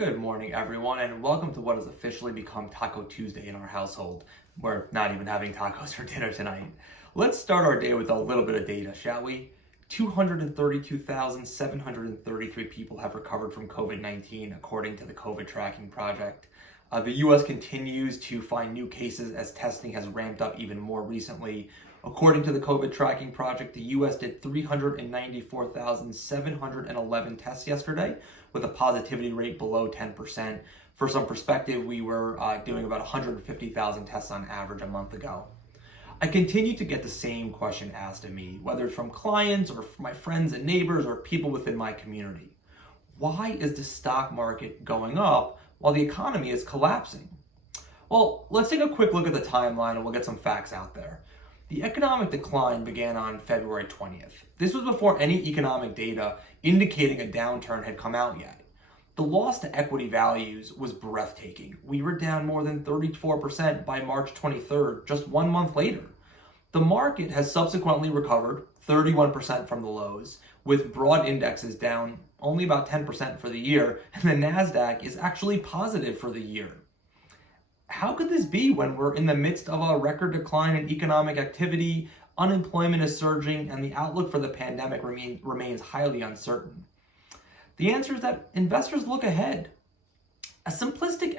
Good morning, everyone, and welcome to what has officially become Taco Tuesday in our household. We're not even having tacos for dinner tonight. Let's start our day with a little bit of data, shall we? 232,733 people have recovered from COVID-19, according to the COVID Tracking Project. The U.S. continues to find new cases as testing has ramped up even more recently. According to the COVID Tracking Project, the U.S. did 394,711 tests yesterday, with a positivity rate below 10%. For some perspective, we were doing about 150,000 tests on average a month ago. I continue to get the same question asked of me, whether it's from clients or my friends and neighbors or people within my community. Why is the stock market going up while the economy is collapsing? Well, let's take a quick look at the timeline and we'll get some facts out there. The economic decline began on February 20th. This was before any economic data indicating a downturn had come out yet. The loss to equity values was breathtaking. We were down more than 34% by March 23rd, just 1 month later. The market has subsequently recovered 31% from the lows, with broad indexes down only about 10% for the year, and the NASDAQ is actually positive for the year. How could this be when we're in the midst of a record decline in economic activity, unemployment is surging, and the outlook for the pandemic remains highly uncertain? The answer is that investors look ahead. Simplistic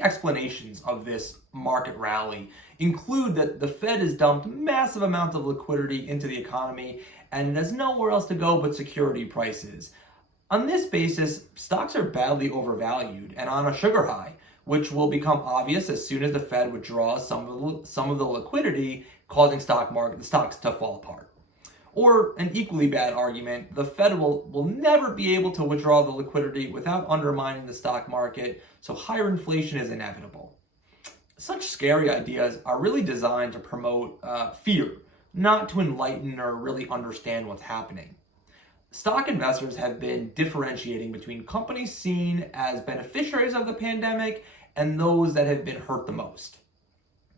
explanations of this market rally include that the Fed has dumped massive amounts of liquidity into the economy and it has nowhere else to go but security prices. On this basis, stocks are badly overvalued and on a sugar high, which will become obvious as soon as the Fed withdraws some of the liquidity, causing the stocks to fall apart. Or an equally bad argument, the Fed will never be able to withdraw the liquidity without undermining the stock market, so higher inflation is inevitable. Such scary ideas are really designed to promote fear, not to enlighten or really understand what's happening. Stock investors have been differentiating between companies seen as beneficiaries of the pandemic and those that have been hurt the most.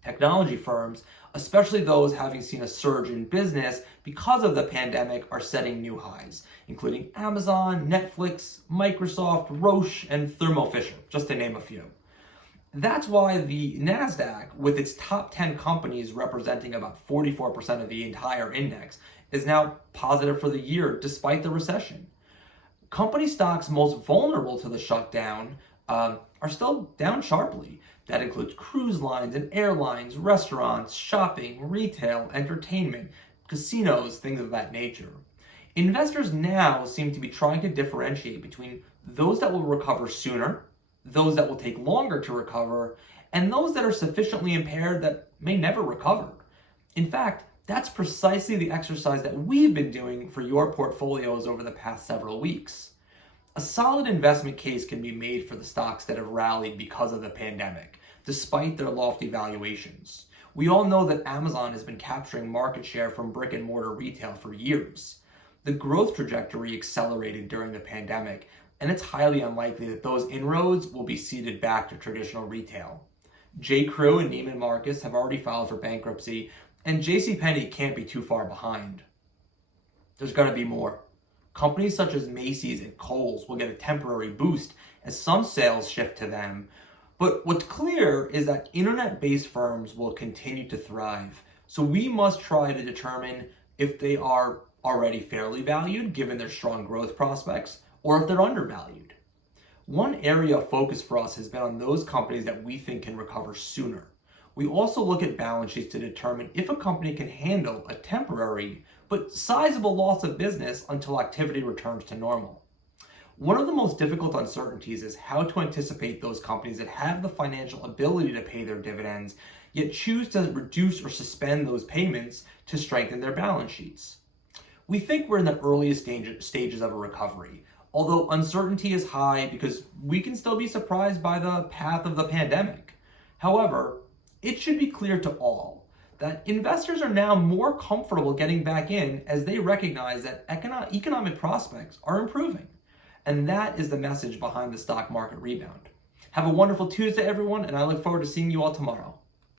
Technology firms, especially those having seen a surge in business because of the pandemic, are setting new highs, including Amazon, Netflix, Microsoft, Roche, and Thermo Fisher, just to name a few. That's why the NASDAQ, with its top 10 companies representing about 44% of the entire index, is now positive for the year despite the recession. Company stocks most vulnerable to the shutdown are still down sharply. That includes cruise lines and airlines, restaurants, shopping, retail, entertainment, casinos, things of that nature. Investors now seem to be trying to differentiate between those that will recover sooner, those that will take longer to recover, and those that are sufficiently impaired that may never recover. In fact, that's precisely the exercise that we've been doing for your portfolios over the past several weeks. A solid investment case can be made for the stocks that have rallied because of the pandemic, despite their lofty valuations. We all know that Amazon has been capturing market share from brick and mortar retail for years. The growth trajectory accelerated during the pandemic, and it's highly unlikely that those inroads will be ceded back to traditional retail. J.Crew and Neiman Marcus have already filed for bankruptcy, and JCPenney can't be too far behind. There's going to be more. Companies such as Macy's and Kohl's will get a temporary boost as some sales shift to them. But what's clear is that internet-based firms will continue to thrive. So we must try to determine if they are already fairly valued given their strong growth prospects or if they're undervalued. One area of focus for us has been on those companies that we think can recover sooner. We also look at balance sheets to determine if a company can handle a temporary but sizable loss of business until activity returns to normal. One of the most difficult uncertainties is how to anticipate those companies that have the financial ability to pay their dividends, yet choose to reduce or suspend those payments to strengthen their balance sheets. We think we're in the earliest stages of a recovery, although uncertainty is high because we can still be surprised by the path of the pandemic. However, it should be clear to all that investors are now more comfortable getting back in as they recognize that economic prospects are improving. And that is the message behind the stock market rebound. Have a wonderful Tuesday, everyone, and I look forward to seeing you all tomorrow.